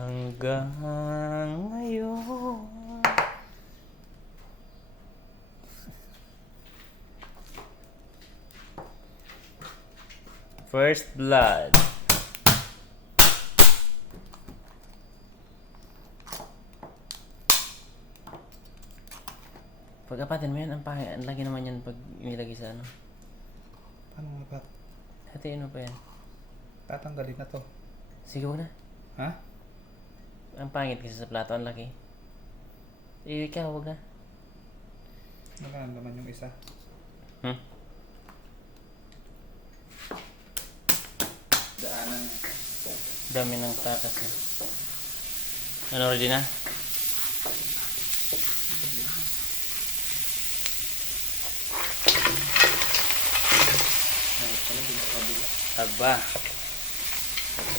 Hanggang ngayon. First blood. Pag-apatin mo yan, ang pangit. Ang lagi naman yan pag nilagay sa ano. Paano nga ba? Hatiin mo pa yan. Tatanggalin na to. Sige, huwag na. Ha? Ang pangit kasi sa plato, ang laki. Ikaw, huwag na. Wala naman yung isa. Daanan. Dami ng takas na. Ano, ready na? Dapat pala din sa kabila. Aba.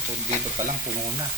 Kung dito pa lang puno na.